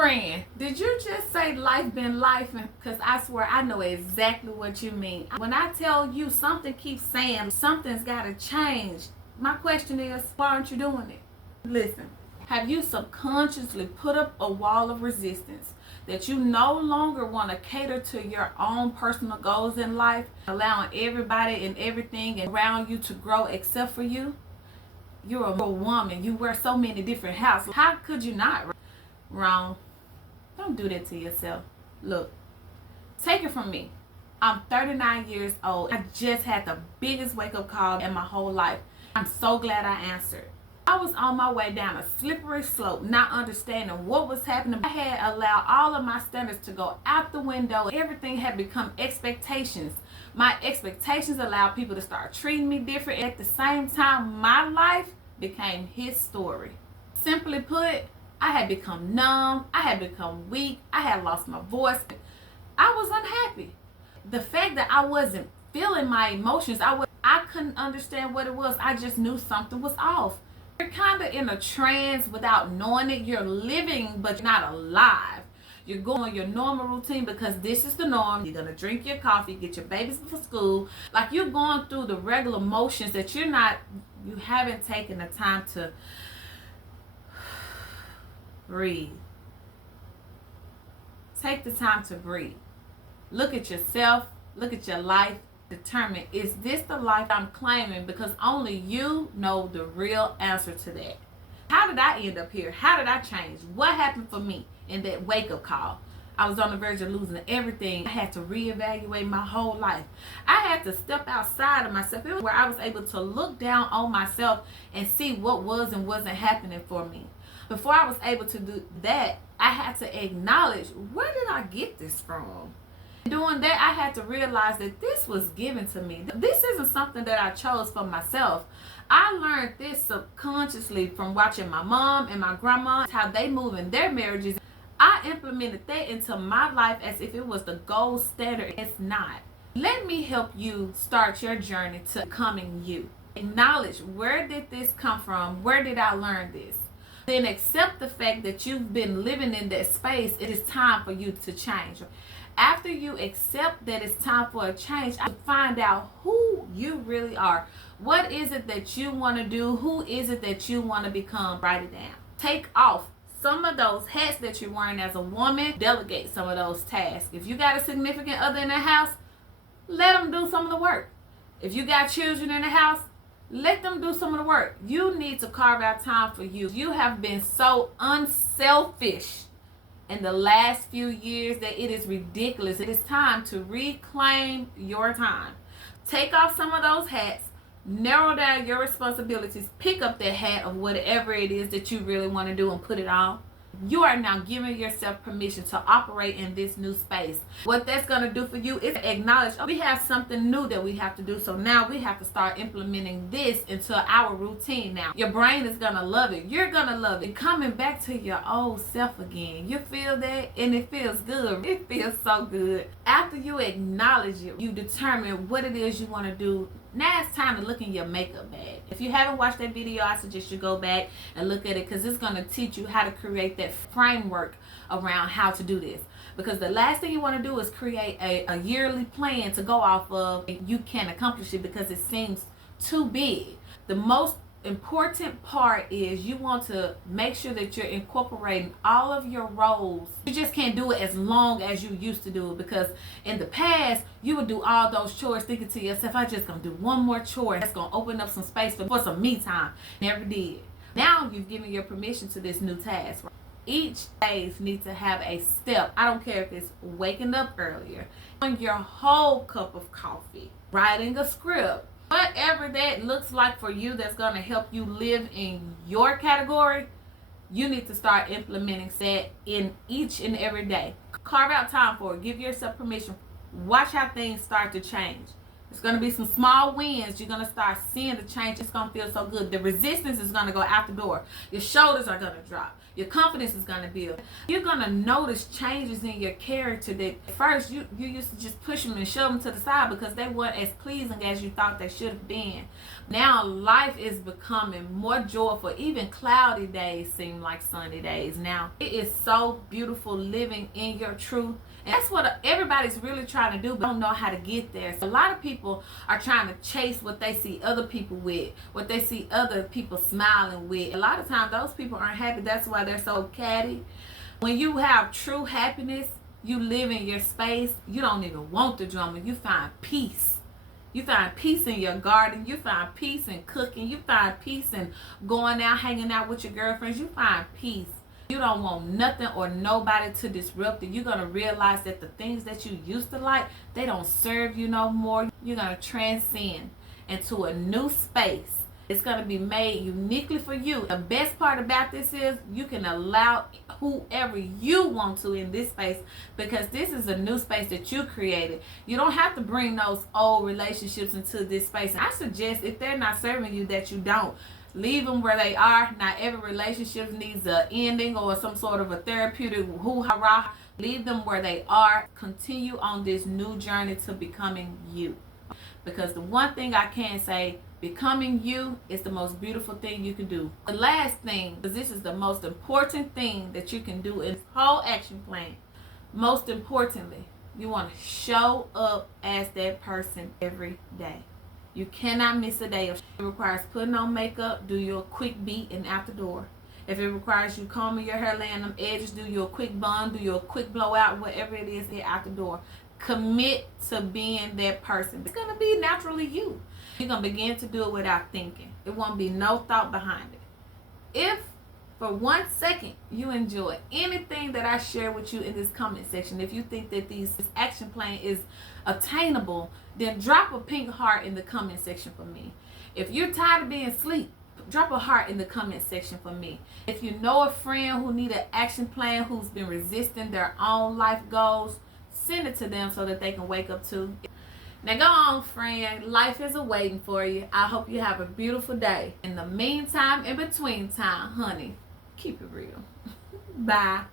Friend, did you just say life been life? Because I swear I know exactly what you mean. When I tell you something keeps saying something's got to change, my question is, why aren't you doing it? Listen, have you subconsciously put up a wall of resistance that you no longer want to cater to your own personal goals in life, allowing everybody and everything around you to grow except for you? You're a woman. You wear so many different hats. How could you not? Wrong. Don't do that to yourself. Look, take it from me. I'm 39 years old. I just had the biggest wake-up call in my whole life. I'm so glad I answered. I was on my way down a slippery slope, not understanding what was happening. I had allowed all of my standards to go out the window. Everything had become expectations. My expectations allowed people to start treating me different. At the same time, my life became his story. Simply put, I had become numb, I had become weak, I had lost my voice. I was unhappy. The fact that I wasn't feeling my emotions, I couldn't understand what it was. I just knew something was off. You're kind of in a trance without knowing it. You're living, but you're not alive. You're going your normal routine because this is the norm. You're going to drink your coffee, get your babies for school. Like you're going through the regular motions that you haven't taken the time to breathe. Take the time to breathe. Look at yourself. Look at your life. Determine, is this the life I'm claiming? Because only you know the real answer to that. How did I end up here? How did I change? What happened for me in that wake-up call? I was on the verge of losing everything. I had to reevaluate my whole life. I had to step outside of myself. It was where I was able to look down on myself and see what was and wasn't happening for me. Before I was able to do that, I had to acknowledge, where did I get this from? Doing that, I had to realize that this was given to me. This isn't something that I chose for myself. I learned this subconsciously from watching my mom and my grandma, how they move in their marriages. I implemented that into my life as if it was the gold standard. It's not. Let me help you start your journey to becoming you. Acknowledge, where did this come from? Where did I learn this? Then accept the fact that you've been living in that space. It is time for you to change. After you accept that it's time for a change, I find out who you really are. What is it that you want to do? Who is it that you want to become? Write it down. Take off some of those hats that you're wearing as a woman. Delegate some of those tasks. If you got a significant other in the house, let them do some of the work. If you got children in the house, let them do some of the work. You need to carve out time for you. You have been so unselfish in the last few years that it is ridiculous. It is time to reclaim your time. Take off some of those hats. Narrow down your responsibilities. Pick up that hat of whatever it is that you really want to do and put it on. You are now giving yourself permission to operate in this new space. What that's going to do for you is acknowledge, we have something new that we have to do. So now we have to start implementing this into our routine now. Your brain is going to love it. You're going to love it. Coming back to your old self again. You feel that? And it feels good. It feels so good. After you acknowledge it, you determine what it is you want to do. Now it's time to look in your makeup bag. If you haven't watched that video, I suggest you go back and look at it, because it's going to teach you how to create that framework around how to do this. Because the last thing you want to do is create a yearly plan to go off of, and you can't accomplish it because it seems too big. The most important part is you want to make sure that you're incorporating all of your roles. You just can't do it as long as you used to do it, because in the past you would do all those chores thinking to yourself, I just gonna do one more chore that's gonna open up some space for some me time. Never did. Now you've given your permission to this new task. Each day needs to have a step. I don't care if it's waking up earlier, drinking your whole cup of coffee, writing a script, whatever that looks like for you that's going to help you live in your category. You need to start implementing that in each and every day. Carve out time for it. Give yourself permission. Watch how things start to change. It's going to be some small wins. You're going to start seeing the change. It's going to feel so good. The resistance is going to go out the door. Your shoulders are going to drop. Your confidence is going to build. You're going to notice changes in your character that at first you used to just push them and shove them to the side because they weren't as pleasing as you thought they should have been. Now life is becoming more joyful. Even cloudy days seem like sunny days now. It is so beautiful living in your truth. And that's what everybody's really trying to do, but don't know how to get there. So a lot of people are trying to chase what they see other people with, what they see other people smiling with. A lot of times those people aren't happy. That's why they're so catty. When you have true happiness, you live in your space. You don't even want the drama. You find peace. You find peace in your garden. You find peace in cooking. You find peace in going out, hanging out with your girlfriends. You find peace. You don't want nothing or nobody to disrupt it. You're going to realize that the things that you used to like, they don't serve you no more. You're going to transcend into a new space. It's going to be made uniquely for you. The best part about this is you can allow whoever you want to in this space because this is a new space that you created. You don't have to bring those old relationships into this space. I suggest if they're not serving you that you don't. Leave them where they are. Not every relationship needs an ending or some sort of a therapeutic hoo-ha-rah. Leave them where they are. Continue on this new journey to becoming you. Because the one thing I can say, becoming you is the most beautiful thing you can do. The last thing, because this is the most important thing that you can do in this whole action plan. Most importantly, you want to show up as that person every day. You cannot miss a day. If it requires putting on makeup, do your quick beat and out the door. If it requires you combing your hair, laying them edges, do your quick bun, do your quick blowout, whatever it is, get out the door. Commit to being that person. It's going to be naturally you. You're going to begin to do it without thinking. It won't be no thought behind it. If for 1 second you enjoy anything that I share with you in this comment section, if you think that this action plan is attainable, then drop a pink heart in the comment section for me. If you're tired of being asleep, drop a heart in the comment section for me. If you know a friend who need an action plan, who's been resisting their own life goals, send it to them so that they can wake up too. Now go on, friend. Life is awaiting for you. I hope you have a beautiful day. In the meantime, in between time, honey, keep it real. Bye.